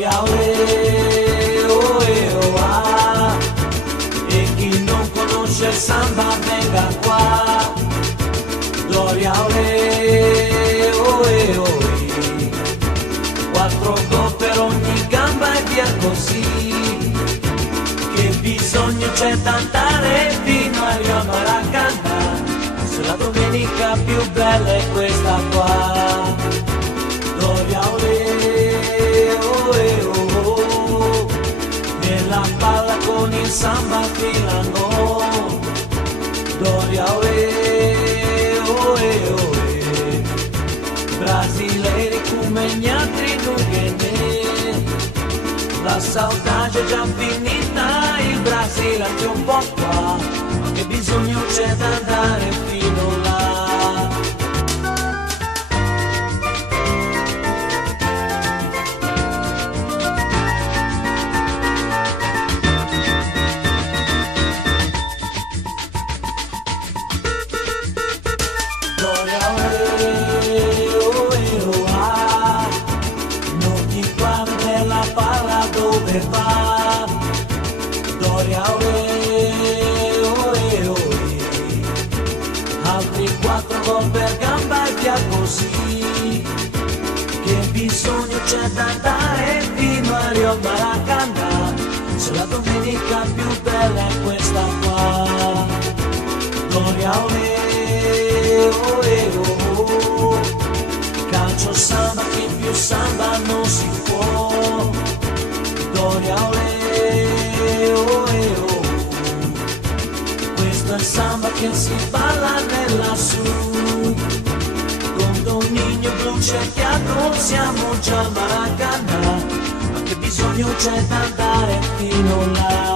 Doria ole, oh e oh ah. E chi non conosce il samba venga qua. Doria ole, oh e oh e. 4 go per ogni gamba e via così. Che bisogno c'è d'andare fino a Rio Maracanã. Se la domenica più bella è questa qua. Doria ole, oh e oh oh. Nella palla con il samba filano. Doria ole, oh e oh e. Brasileiri come gli altri nughene. La saudade è già finita, il Brasile è un po' qua. Ma che bisogno c'è d'andare fino là. Va Doria ole, ole, ole. Altri 4 gol per gamba e via così. Che bisogno c'è d'andare fino a Rio Maracanã. Se la domenica più bella è questa qua. Doria ole, ole, oh. Calcio samba, chi più samba non si può. Doria ole, oh e oh. Questo è il samba che si balla nella su. Con dominio blu cerchiato siamo già a Maracanã. Ma che bisogno c'è d'andare fino là.